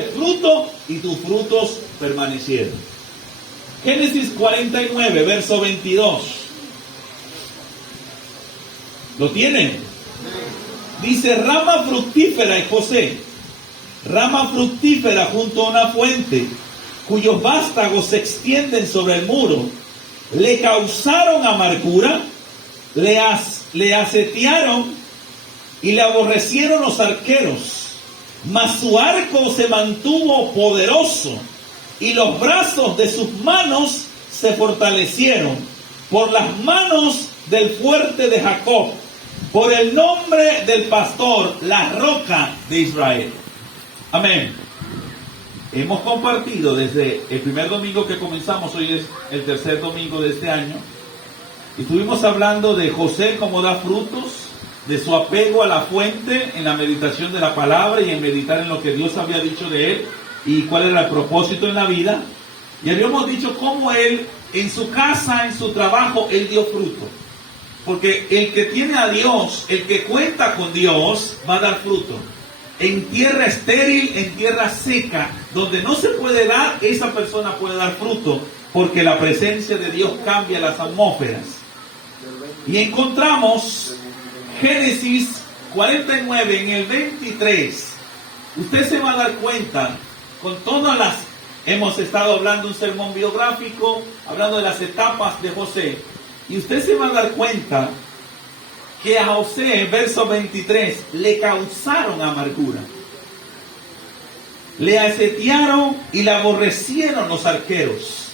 fruto y tus frutos permanecieron. Génesis 49, verso 22. ¿Lo tienen? Dice: rama fructífera es José, rama fructífera junto a una fuente, cuyos vástagos se extienden sobre el muro. Le causaron amargura, le asetiaron y le aborrecieron los arqueros. Mas su arco se mantuvo poderoso, y los brazos de sus manos se fortalecieron por las manos del fuerte de Jacob, por el nombre del pastor, la roca de Israel. Amén. Hemos compartido desde el primer domingo que comenzamos, hoy es el tercer domingo de este año, y estuvimos hablando de José como da frutos, de su apego a la fuente en la meditación de la palabra y en meditar en lo que Dios había dicho de él y cuál era el propósito en la vida. Y habíamos dicho cómo él, en su casa, en su trabajo, él dio fruto. Porque el que tiene a Dios, el que cuenta con Dios, va a dar fruto. En tierra estéril, en tierra seca, donde no se puede dar, esa persona puede dar fruto, porque la presencia de Dios cambia las atmósferas. Y encontramos Génesis 49, en el 23, usted se va a dar cuenta, con todas las, hemos estado hablando un sermón biográfico, hablando de las etapas de José, y usted se va a dar cuenta que a José, verso 23, le causaron amargura, le asetiaron y le aborrecieron los arqueros.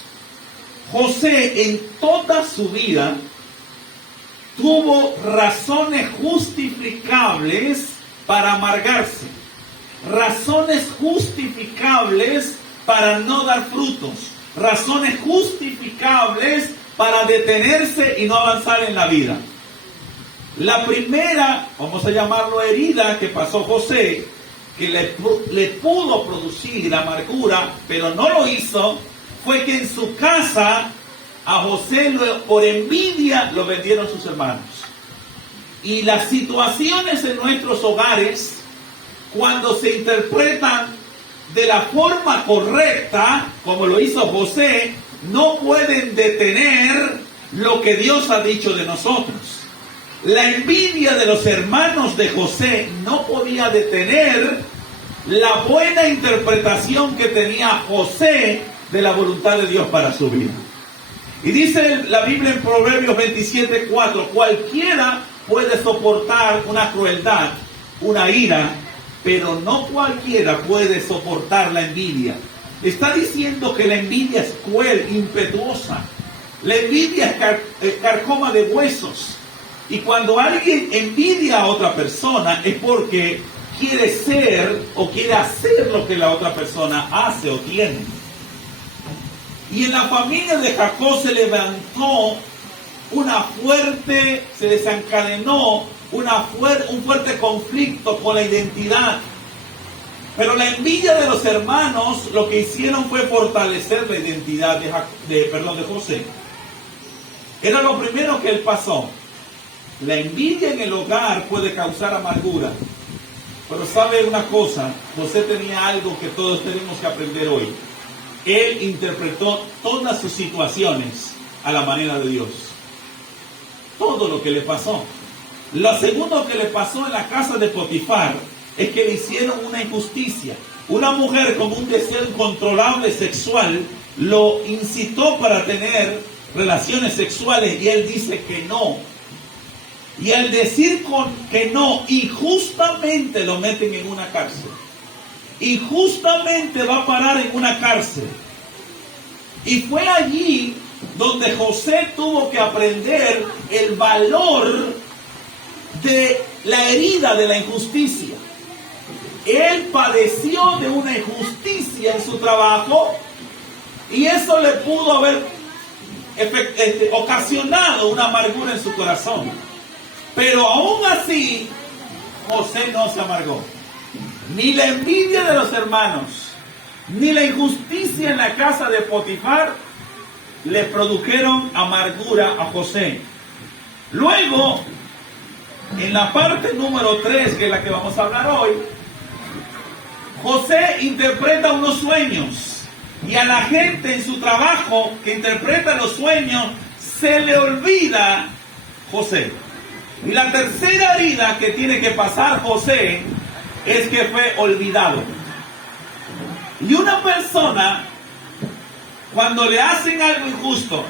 José en toda su vida tuvo razones justificables para amargarse, razones justificables para no dar frutos, razones justificables para detenerse y no avanzar en la vida. La primera, vamos a llamarlo herida, que pasó José, que le pudo producir amargura, pero no lo hizo, fue que en su casa a José por envidia lo vendieron sus hermanos. Y las situaciones en nuestros hogares, cuando se interpretan de la forma correcta, como lo hizo José, no pueden detener lo que Dios ha dicho de nosotros. La envidia de los hermanos de José no podía detener la buena interpretación que tenía José de la voluntad de Dios para su vida. Y dice la Biblia en Proverbios 27:4, cualquiera puede soportar una crueldad, una ira, pero no cualquiera puede soportar la envidia. Está diciendo que la envidia es cruel, impetuosa. La envidia es carcoma de huesos. Y cuando alguien envidia a otra persona es porque quiere ser o quiere hacer lo que la otra persona hace o tiene. Y en la familia de Jacob se levantó se desencadenó un fuerte conflicto con la identidad. Pero la envidia de los hermanos lo que hicieron fue fortalecer la identidad de José. Era lo primero que él pasó. La envidia en el hogar puede causar amargura. Pero sabe una cosa, José tenía algo que todos tenemos que aprender hoy. Él interpretó todas sus situaciones a la manera de Dios. Todo lo que le pasó. Lo segundo que le pasó en la casa de Potifar es que le hicieron una injusticia. Una mujer con un deseo incontrolable sexual lo incitó para tener relaciones sexuales y él dice que no. Y al decir que no, injustamente lo meten en una cárcel. Injustamente va a parar en una cárcel. Y fue allí donde José tuvo que aprender el valor de la herida de la injusticia. Él padeció de una injusticia en su trabajo y eso le pudo haber ocasionado una amargura en su corazón. Pero aún así, José no se amargó. Ni la envidia de los hermanos, ni la injusticia en la casa de Potifar le produjeron amargura a José. Luego, en la parte número 3, que es la que vamos a hablar hoy, José interpreta unos sueños y a la gente en su trabajo que interpreta los sueños se le olvida José. Y la tercera herida que tiene que pasar José es que fue olvidado. Y una persona, cuando le hacen algo injusto,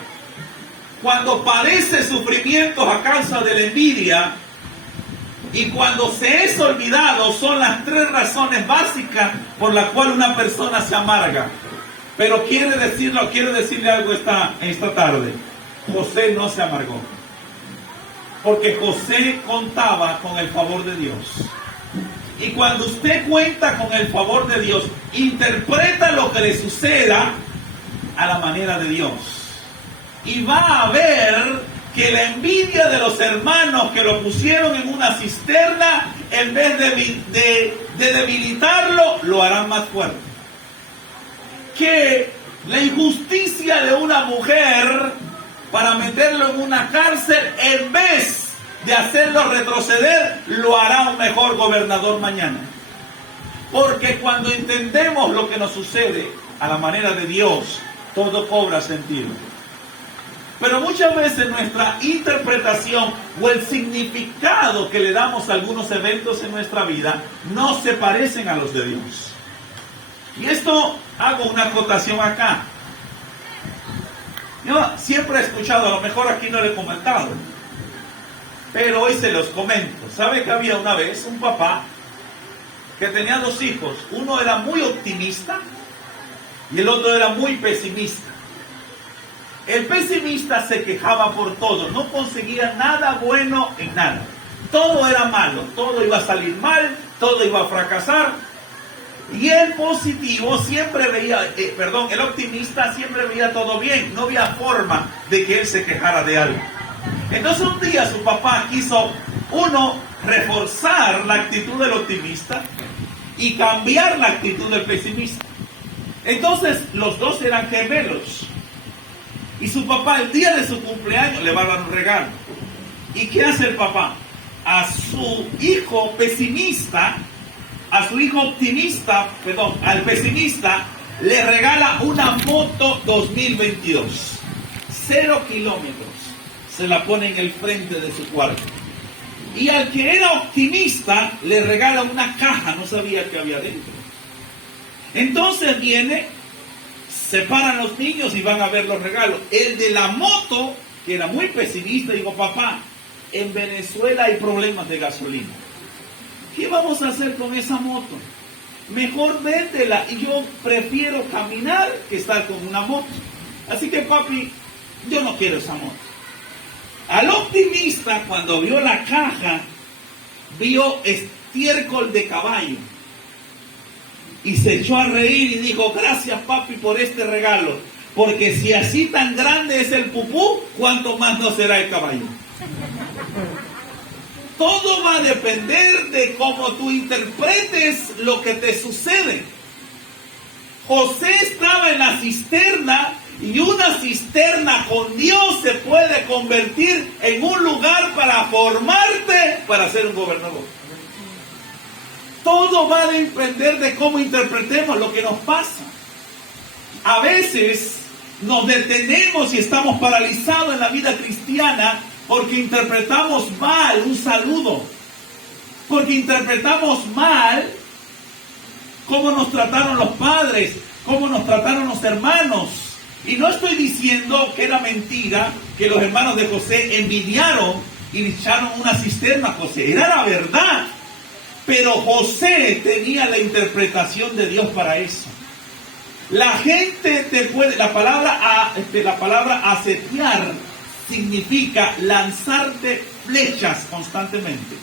cuando padece sufrimientos a causa de la envidia, y cuando se es olvidado, son las tres razones básicas por las cuales una persona se amarga. Pero quiero decirle algo esta tarde. José no se amargó, porque José contaba con el favor de Dios. Y cuando usted cuenta con el favor de Dios, interpreta lo que le suceda a la manera de Dios. Y va a ver que la envidia de los hermanos que lo pusieron en una cisterna, en vez de debilitarlo, lo harán más fuerte. Que la injusticia de una mujer para meterlo en una cárcel, en vez de hacerlo retroceder, lo hará un mejor gobernador mañana. Porque cuando entendemos lo que nos sucede a la manera de Dios, todo cobra sentido. Pero muchas veces nuestra interpretación o el significado que le damos a algunos eventos en nuestra vida no se parecen a los de Dios. Y esto hago una acotación acá. Yo siempre he escuchado, a lo mejor aquí no le he comentado, pero hoy se los comento. ¿Sabe que había una vez un papá que tenía dos hijos? Uno era muy optimista y el otro era muy pesimista. El pesimista se quejaba por todo, no conseguía nada bueno en nada. Todo era malo, todo iba a salir mal, todo iba a fracasar. Y el positivo siempre veía, el optimista siempre veía todo bien, no había forma de que él se quejara de algo. Entonces un día su papá quiso, reforzar la actitud del optimista y cambiar la actitud del pesimista. Entonces los dos eran gemelos. Y su papá, el día de su cumpleaños, le va a dar un regalo. ¿Y qué hace el papá? A su hijo pesimista, al pesimista, le regala una moto 2022. 0 kilómetros. Se la pone en el frente de su cuarto. Y al que era optimista, le regala una caja, no sabía qué había dentro. Entonces viene, separan los niños y van a ver los regalos. El de la moto, que era muy pesimista, dijo: papá, en Venezuela hay problemas de gasolina. ¿Qué vamos a hacer con esa moto? Mejor véndela, y yo prefiero caminar que estar con una moto. Así que papi, yo no quiero esa moto. Al optimista, cuando vio la caja, vio estiércol de caballo. Y se echó a reír y dijo: gracias papi por este regalo, porque si así tan grande es el pupú, ¿cuánto más no será el caballo? Todo va a depender de cómo tú interpretes lo que te sucede. José estaba en la cisterna, y una cisterna con Dios se puede convertir en un lugar para formarte para ser un gobernador. Todo va a depender de cómo interpretemos lo que nos pasa. A veces nos detenemos y estamos paralizados en la vida cristiana porque interpretamos mal un saludo, porque interpretamos mal cómo nos trataron los padres, cómo nos trataron los hermanos. Y no estoy diciendo que era mentira que los hermanos de José envidiaron y le echaron una cisterna a José. Era la verdad. Pero José tenía la interpretación de Dios para eso. La gente la palabra asediar significa lanzarte flechas constantemente.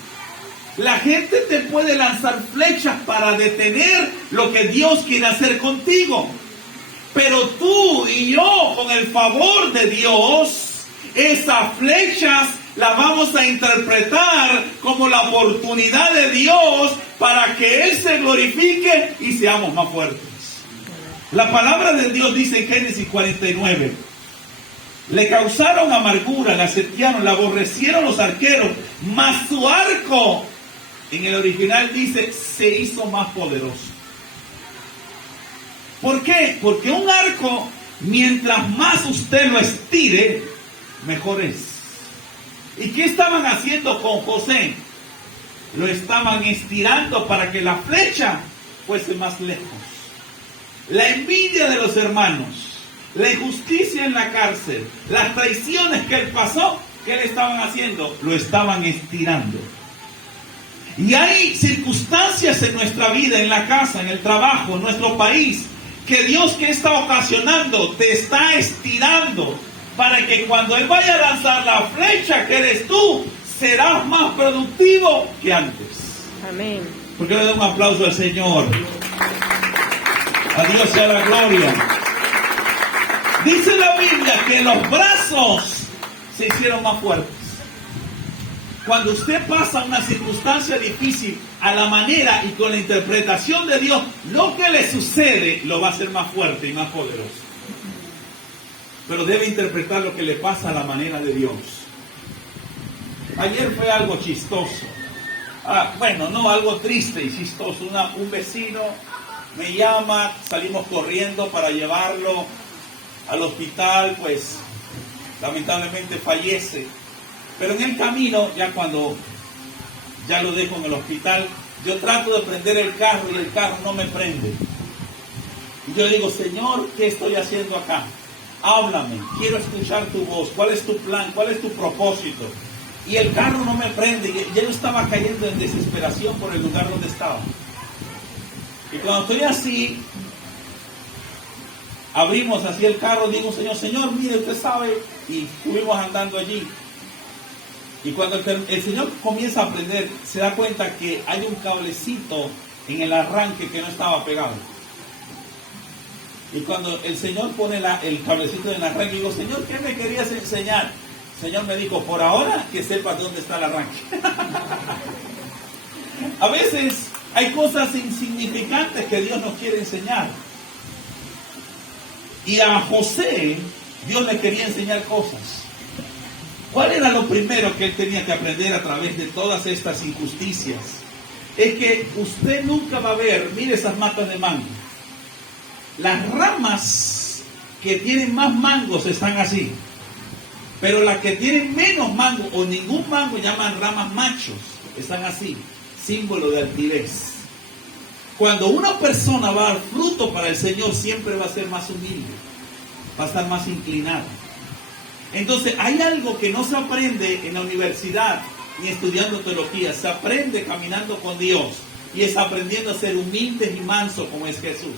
La gente te puede lanzar flechas para detener lo que Dios quiere hacer contigo. Pero tú y yo, con el favor de Dios, esas flechas la vamos a interpretar como la oportunidad de Dios para que Él se glorifique y seamos más fuertes. La palabra de Dios dice en Génesis 49: le causaron amargura, la asediaron, la aborrecieron los arqueros, mas su arco, en el original dice, se hizo más poderoso. ¿Por qué? Porque un arco, mientras más usted lo estire, mejor es. ¿Y qué estaban haciendo con José? Lo estaban estirando para que la flecha fuese más lejos. La envidia de los hermanos, la injusticia en la cárcel, las traiciones que él pasó, ¿qué le estaban haciendo? Lo estaban estirando. Y hay circunstancias en nuestra vida, en la casa, en el trabajo, en nuestro país, que Dios que está ocasionando, te está estirando, para que cuando Él vaya a lanzar la flecha que eres tú, serás más productivo que antes. Amén. ¿Por qué le da un aplauso al Señor? A Dios sea la gloria. Dice la Biblia que los brazos se hicieron más fuertes. Cuando usted pasa una circunstancia difícil a la manera y con la interpretación de Dios, lo que le sucede lo va a hacer más fuerte y más poderoso. Pero debe interpretar lo que le pasa a la manera de Dios. Ayer fue algo chistoso. Bueno, no, algo triste y chistoso. Un vecino me llama, salimos corriendo para llevarlo al hospital, pues lamentablemente fallece. Pero en el camino, ya cuando ya lo dejo en el hospital, yo trato de prender el carro y el carro no me prende. Y yo digo, Señor, ¿qué estoy haciendo acá? Háblame, quiero escuchar tu voz. ¿Cuál es tu plan? ¿Cuál es tu propósito? Y el carro no me prende. Yo estaba cayendo en desesperación por el lugar donde estaba. Y cuando estoy así, abrimos así el carro, digo, Señor, mire, usted sabe, y estuvimos andando allí. Y cuando el Señor comienza a prender, se da cuenta que hay un cablecito en el arranque que no estaba pegado. Y cuando el Señor pone el cablecito en el arranque, digo, Señor, ¿qué me querías enseñar? El Señor me dijo, por ahora que sepas dónde está el arranque. A veces hay cosas insignificantes que Dios nos quiere enseñar. Y a José, Dios le quería enseñar cosas. ¿Cuál era lo primero que él tenía que aprender a través de todas estas injusticias? Es que usted nunca va a ver, mire esas matas de mango. Las ramas que tienen más mangos están así. Pero las que tienen menos mango o ningún mango llaman ramas machos. Están así, símbolo de altivez. Cuando una persona va a dar fruto para el Señor, siempre va a ser más humilde. Va a estar más inclinada. Entonces, hay algo que no se aprende en la universidad ni estudiando teología. Se aprende caminando con Dios. Y es aprendiendo a ser humildes y mansos como es Jesús.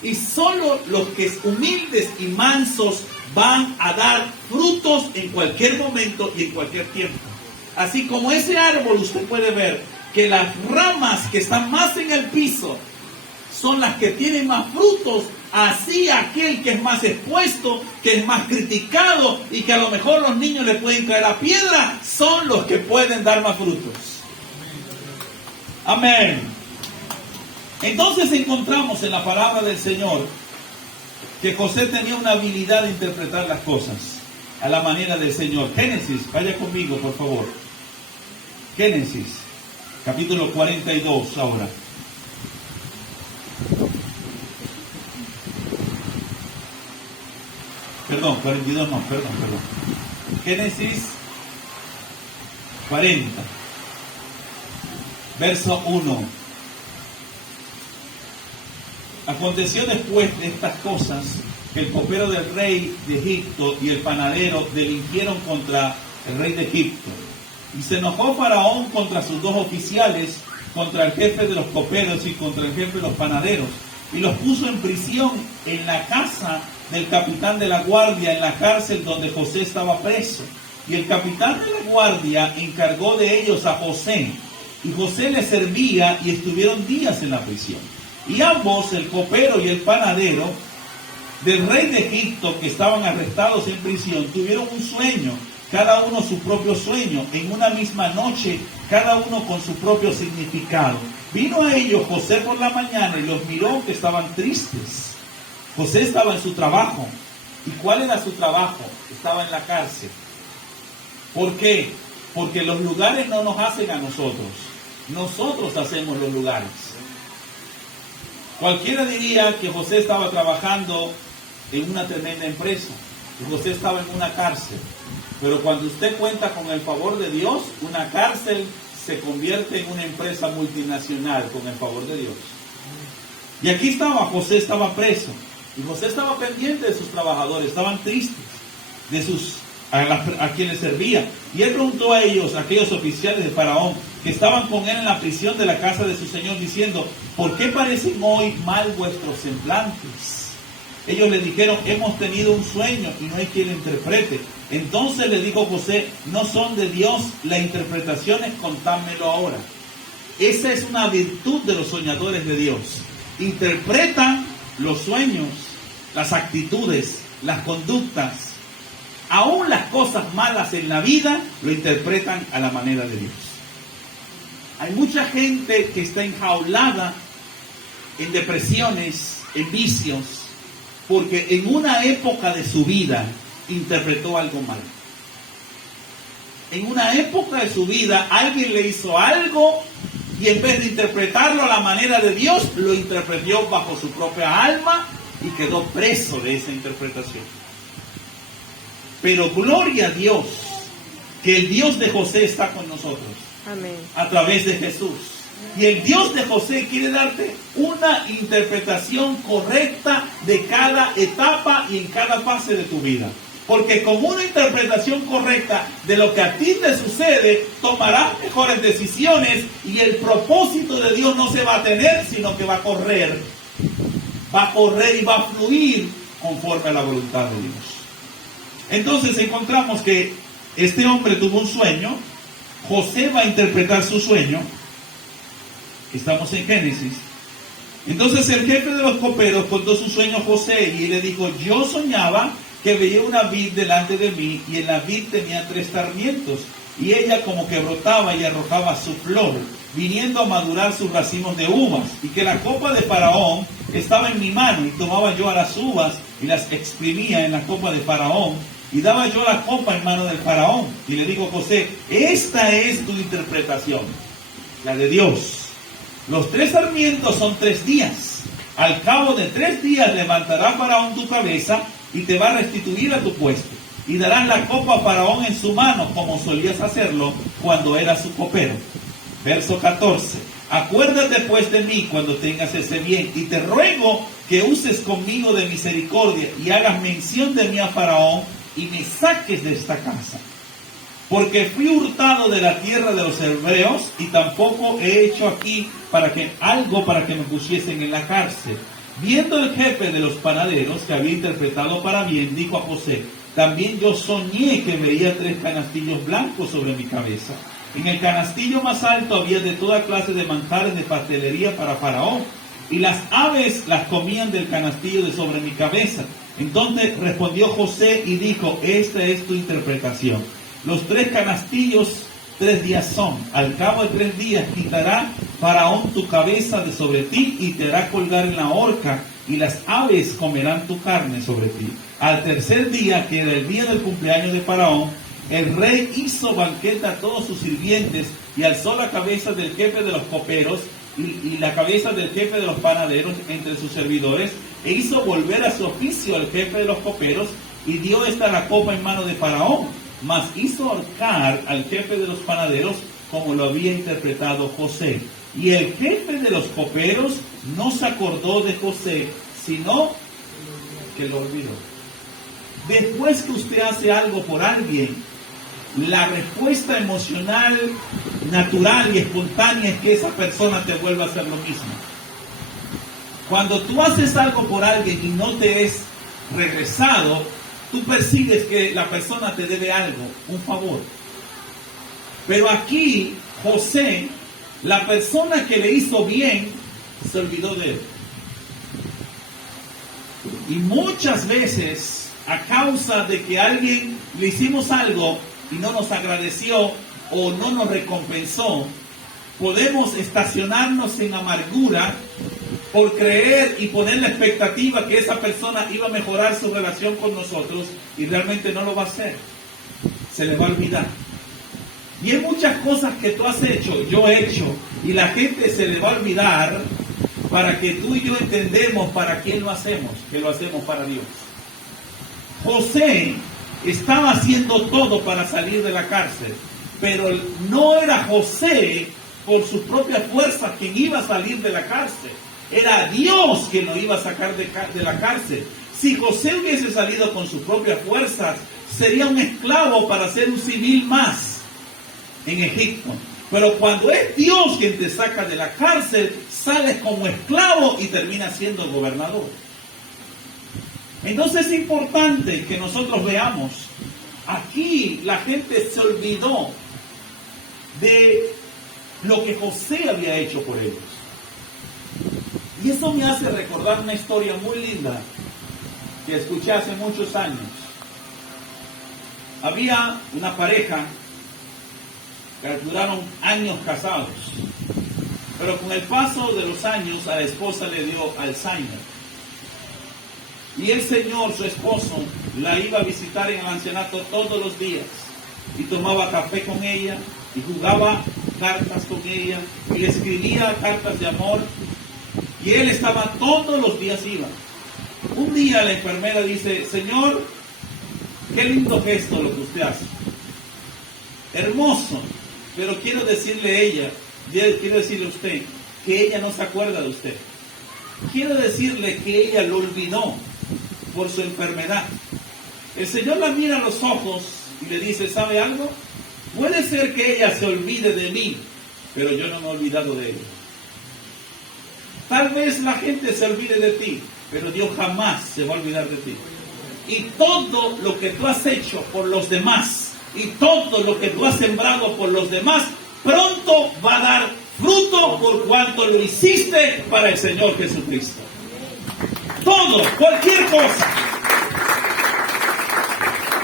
Y solo los que es humildes y mansos van a dar frutos en cualquier momento y en cualquier tiempo. Así como ese árbol, usted puede ver que las ramas que están más en el piso son las que tienen más frutos. Así aquel que es más expuesto, que es más criticado y que a lo mejor los niños le pueden caer a piedra, son los que pueden dar más frutos. Amén. Entonces encontramos en la palabra del Señor que José tenía una habilidad de interpretar las cosas a la manera del Señor. Génesis, vaya conmigo por favor. Génesis, capítulo 42 ahora. Perdón, 42 no, perdón. Génesis 40, verso 1. Aconteció después de estas cosas que el copero del rey de Egipto y el panadero delinquieron contra el rey de Egipto. Y se enojó Faraón contra sus dos oficiales, contra el jefe de los coperos y contra el jefe de los panaderos. Y los puso en prisión en la casa del capitán de la guardia, en la cárcel donde José estaba preso. Y el capitán de la guardia encargó de ellos a José. Y José les servía y estuvieron días en la prisión. Y ambos, el copero y el panadero del rey de Egipto, que estaban arrestados en prisión, tuvieron un sueño, cada uno su propio sueño, en una misma noche, cada uno con su propio significado. Vino a ellos José por la mañana y los miró que estaban tristes. José estaba en su trabajo. ¿Y cuál era su trabajo? Estaba en la cárcel. ¿Por qué? Porque los lugares no nos hacen a nosotros. Nosotros hacemos los lugares. Cualquiera diría que José estaba trabajando en una tremenda empresa, que José estaba en una cárcel. Pero cuando usted cuenta con el favor de Dios, una cárcel se convierte en una empresa multinacional con el favor de Dios. Y aquí estaba, José estaba preso. Y José estaba pendiente de sus trabajadores, estaban tristes de a quienes servía. Y él preguntó a ellos, a aquellos oficiales de Faraón, que estaban con él en la prisión de la casa de su señor, diciendo: ¿por qué parecen hoy mal vuestros semblantes? Ellos le dijeron: hemos tenido un sueño y no hay quien lo interprete. Entonces le dijo José: no son de Dios las interpretaciones, contádmelo ahora. Esa es una virtud de los soñadores de Dios. Interpretan los sueños, las actitudes, las conductas, aún las cosas malas en la vida, lo interpretan a la manera de Dios. Hay mucha gente que está enjaulada en depresiones, en vicios, porque en una época de su vida interpretó algo mal. En una época de su vida alguien le hizo algo y en vez de interpretarlo a la manera de Dios, lo interpretó bajo su propia alma y quedó preso de esa interpretación. Pero gloria a Dios, que el Dios de José está con nosotros. Amén. A través de Jesús. Y el Dios de José quiere darte una interpretación correcta de cada etapa y en cada fase de tu vida. Porque con una interpretación correcta de lo que a ti te sucede, tomarás mejores decisiones y el propósito de Dios no se va a tener, sino que va a correr. Va a correr y va a fluir conforme a la voluntad de Dios. Entonces encontramos que este hombre tuvo un sueño. José va a interpretar su sueño. Estamos en Génesis. Entonces el jefe de los coperos contó su sueño a José y le dijo: yo soñaba que veía una vid delante de mí y en la vid tenía 3 sarmientos y ella como que brotaba y arrojaba su flor, viniendo a madurar sus racimos de uvas, y que la copa de Faraón estaba en mi mano y tomaba yo a las uvas y las exprimía en la copa de Faraón y daba yo la copa en mano del Faraón. Y le digo a José: esta es tu interpretación, la de Dios. Los 3 sarmientos son 3 días. Al cabo de 3 días levantará Faraón tu cabeza y te va a restituir a tu puesto. Y darán la copa a Faraón en su mano, como solías hacerlo cuando eras su copero. Verso 14. Acuérdate pues de mí cuando tengas ese bien, y te ruego que uses conmigo de misericordia y hagas mención de mí a Faraón y me saques de esta casa. Porque fui hurtado de la tierra de los hebreos y tampoco he hecho aquí algo para que me pusiesen en la cárcel. Viendo el jefe de los panaderos que había interpretado para bien, dijo a José: también yo soñé que veía 3 canastillos blancos sobre mi cabeza. En el canastillo más alto había de toda clase de manjares de pastelería para Faraón, y las aves las comían del canastillo de sobre mi cabeza. Entonces respondió José y dijo: esta es tu interpretación. Los 3 canastillos 3 días son. Al cabo de 3 días quitará Faraón tu cabeza de sobre ti y te hará colgar en la horca, y las aves comerán tu carne sobre ti. Al tercer día, que era el día del cumpleaños de Faraón, el rey hizo banquete a todos sus sirvientes y alzó la cabeza del jefe de los coperos y la cabeza del jefe de los panaderos entre sus servidores, e hizo volver a su oficio al jefe de los coperos y dio esta la copa en mano de Faraón. Mas hizo ahorcar al jefe de los panaderos como lo había interpretado José. Y el jefe de los coperos no se acordó de José, sino que lo olvidó. Después que usted hace algo por alguien, la respuesta emocional, natural y espontánea es que esa persona te vuelva a hacer lo mismo. Cuando tú haces algo por alguien y no te es regresado, tú percibes que la persona te debe algo, un favor. Pero aquí, José, la persona que le hizo bien, se olvidó de él. Y muchas veces, a causa de que alguien le hicimos algo y no nos agradeció o no nos recompensó, podemos estacionarnos en amargura por creer y poner la expectativa que esa persona iba a mejorar su relación con nosotros y realmente no lo va a hacer. Se le va a olvidar. Y hay muchas cosas que tú has hecho, yo he hecho, y la gente se le va a olvidar para que tú y yo entendemos para quién lo hacemos, que lo hacemos para Dios. José estaba haciendo todo para salir de la cárcel, pero no era José por sus propias fuerzas quien iba a salir de la cárcel. Era Dios quien lo iba a sacar de la cárcel. Si José hubiese salido con sus propias fuerzas, sería un esclavo para ser un civil más en Egipto. Pero cuando es Dios quien te saca de la cárcel, sales como esclavo y terminas siendo el gobernador. Entonces es importante que nosotros veamos, aquí la gente se olvidó de lo que José había hecho por ellos. Y eso me hace recordar una historia muy linda que escuché hace muchos años. Había una pareja que duraron años casados, pero con el paso de los años a la esposa le dio Alzheimer. Y el señor, su esposo, la iba a visitar en el ancianato todos los días. Y tomaba café con ella, y jugaba cartas con ella, y le escribía cartas de amor. Y él estaba todos los días, iba. Un día la enfermera dice: señor, qué lindo gesto lo que usted hace. Hermoso. Pero quiero decirle a usted, que ella no se acuerda de usted. Quiero decirle que ella lo olvidó por su enfermedad. El Señor la mira a los ojos y le dice: ¿sabe algo? Puede ser que ella se olvide de mí, pero yo no me he olvidado de ella. Tal vez la gente se olvide de ti, pero Dios jamás se va a olvidar de ti. Y todo lo que tú has hecho por los demás, y todo lo que tú has sembrado por los demás, pronto va a dar fruto por cuanto lo hiciste para el Señor Jesucristo. Todo, cualquier cosa.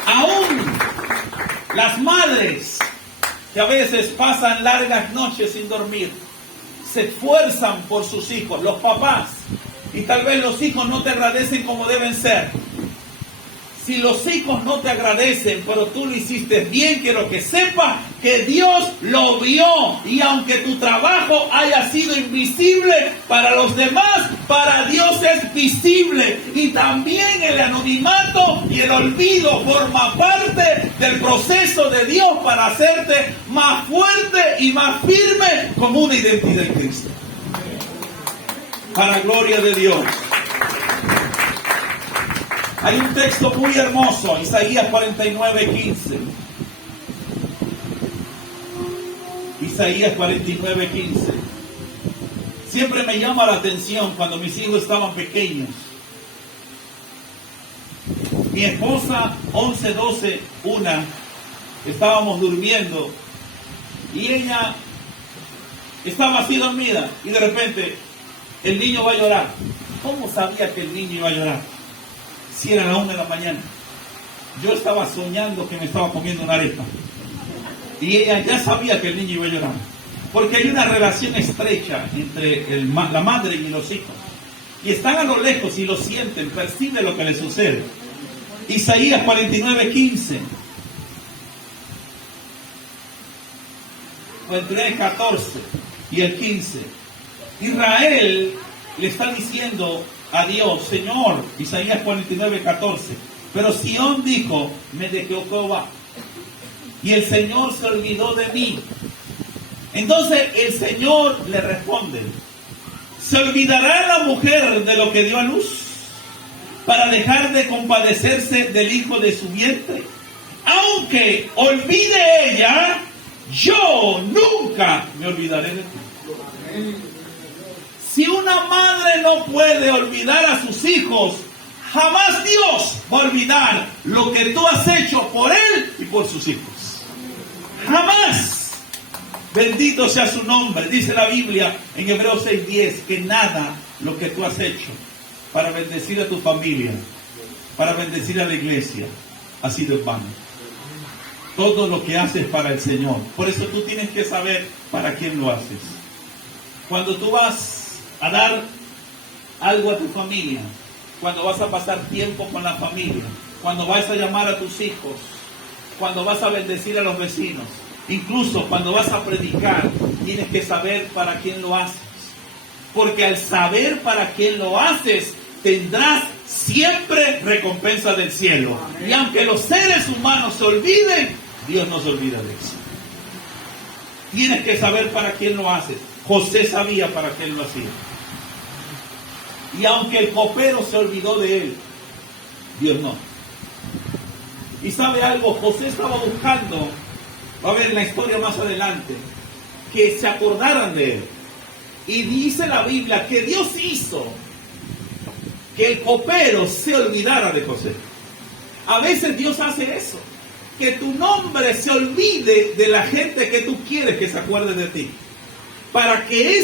Aún las madres que a veces pasan largas noches sin dormir, se esfuerzan por sus hijos, los papás, y tal vez los hijos no te agradecen como deben ser. Si los hijos no te agradecen, pero tú lo hiciste bien, quiero que sepas que Dios lo vio. Y aunque tu trabajo haya sido invisible para los demás, para Dios es visible. Y también el anonimato y el olvido forma parte del proceso de Dios para hacerte más fuerte y más firme como una identidad en Cristo. Para gloria de Dios. Hay un texto muy hermoso, Isaías 49:15. Isaías 49:15. Siempre me llama la atención cuando mis hijos estaban pequeños. Mi esposa, 11, 12, una, estábamos durmiendo y ella estaba así dormida y de repente el niño va a llorar. ¿Cómo sabía que el niño iba a llorar? Si era la 1 de la mañana. Yo estaba soñando que me estaba comiendo una arepa. Y ella ya sabía que el niño iba a llorar. Porque hay una relación estrecha entre la madre y los hijos. Y están a lo lejos y lo sienten, perciben lo que les sucede. Isaías 49:15. 14 y el 15. Israel le está diciendo a Dios: Señor, Isaías 49:14, pero Sión dijo: me dejó Jehová, y el Señor se olvidó de mí. Entonces el Señor le responde: ¿se olvidará la mujer de lo que dio a luz para dejar de compadecerse del hijo de su vientre? Aunque olvide ella, yo nunca me olvidaré de ti. Si una madre no puede olvidar a sus hijos, jamás Dios va a olvidar lo que tú has hecho por él y por sus hijos. Jamás. Bendito sea su nombre. Dice la Biblia en Hebreos 6:10 que nada lo que tú has hecho para bendecir a tu familia, para bendecir a la iglesia, ha sido en vano. Todo lo que haces para el Señor. Por eso tú tienes que saber para quién lo haces. Cuando tú vas a dar algo a tu familia, cuando vas a pasar tiempo con la familia, cuando vas a llamar a tus hijos, cuando vas a bendecir a los vecinos, incluso cuando vas a predicar, tienes que saber para quién lo haces. porque al saber para quién lo haces, tendrás siempre recompensa del cielo. Y aunque los seres humanos se olviden, Dios no se olvida de eso. Tienes que saber para quién lo haces. José sabía para quién lo hacía. Y aunque el copero se olvidó de él, Dios no. Y sabe algo, José estaba buscando, va a ver en la historia más adelante, que se acordaran de él. Y dice la Biblia que Dios hizo que el copero se olvidara de José. A veces Dios hace eso, que tu nombre se olvide de la gente que tú quieres que se acuerde de ti. Para que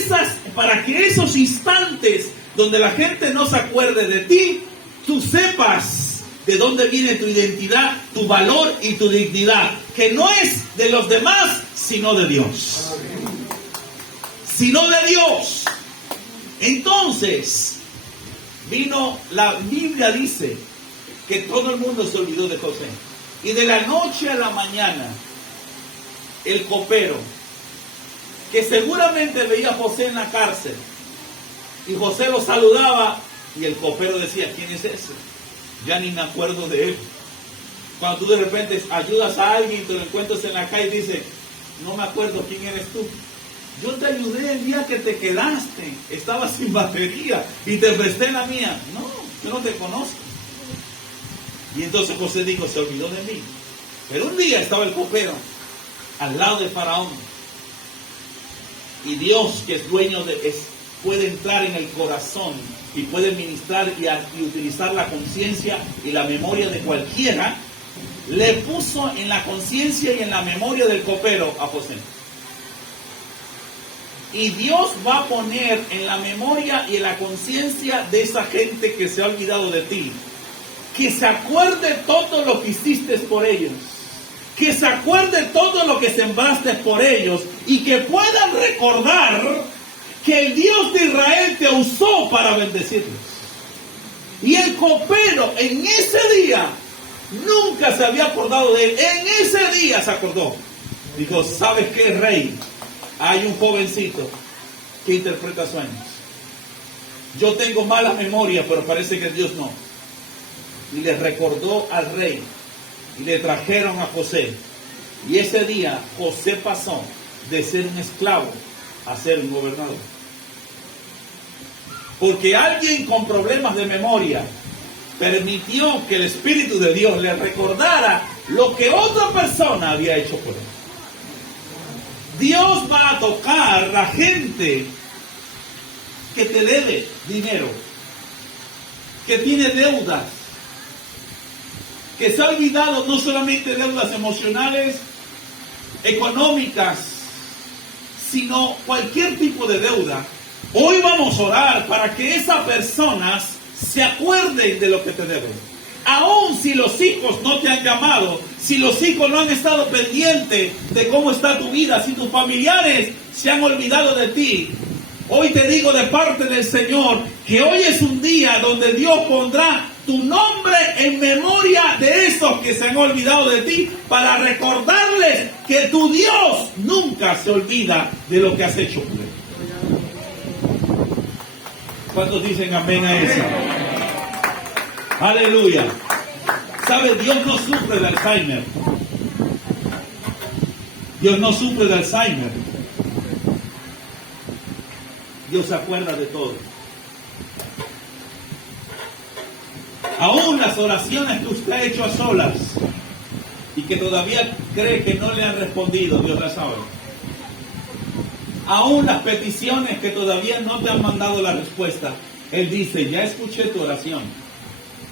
esos instantes donde la gente no se acuerde de ti, tú sepas de dónde viene tu identidad, tu valor y tu dignidad, que no es de los demás, sino de Dios. Sino de Dios. Entonces, la Biblia dice que todo el mundo se olvidó de José. Y de la noche a la mañana, el copero, que seguramente veía a José en la cárcel, y José lo saludaba, y el copero decía, ¿quién es ese? Ya ni me acuerdo de él. Cuando tú de repente ayudas a alguien y te lo encuentras en la calle y dices, no me acuerdo quién eres tú. Yo te ayudé el día que te quedaste, estabas sin batería y te presté la mía. No, yo no te conozco. Y entonces José dijo, se olvidó de mí. Pero un día estaba el copero al lado de Faraón. Y Dios, que es dueño puede entrar en el corazón y puede ministrar y utilizar la conciencia y la memoria de cualquiera, le puso en la conciencia y en la memoria del copero a José. Y Dios va a poner en la memoria y en la conciencia de esa gente que se ha olvidado de ti, que se acuerde todo lo que hiciste por ellos, que se acuerde todo lo que sembraste por ellos y que puedan recordar que el Dios de Israel te usó para bendecirlos. Y el copero en ese día nunca se había acordado de él. En ese día se acordó. Dijo, ¿sabes qué, rey? Hay un jovencito que interpreta sueños. Yo tengo mala memoria, pero parece que Dios no. Y le recordó al rey. Y le trajeron a José. Y ese día José pasó de ser un esclavo a ser un gobernador. Porque alguien con problemas de memoria permitió que el Espíritu de Dios le recordara lo que otra persona había hecho por él. Dios va a tocar a la gente que te debe dinero, que tiene deudas, que se ha olvidado no solamente deudas emocionales, económicas, sino cualquier tipo de deuda. Hoy vamos a orar para que esas personas se acuerden de lo que te deben. Aún si los hijos no te han llamado, si los hijos no han estado pendientes de cómo está tu vida, si tus familiares se han olvidado de ti, hoy te digo de parte del Señor que hoy es un día donde Dios pondrá tu nombre en memoria de esos que se han olvidado de ti, para recordarles que tu Dios nunca se olvida de lo que has hecho por él. ¿Cuántos dicen amén a eso? Aleluya. ¿Sabe? Dios no sufre de Alzheimer. Dios no sufre de Alzheimer. Dios se acuerda de todo. Aún las oraciones que usted ha hecho a solas y que todavía cree que no le han respondido, Dios las sabe. Aún las peticiones que todavía no te han mandado la respuesta, Él dice, ya escuché tu oración,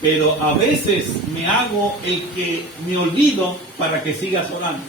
pero a veces me hago el que me olvido para que sigas orando.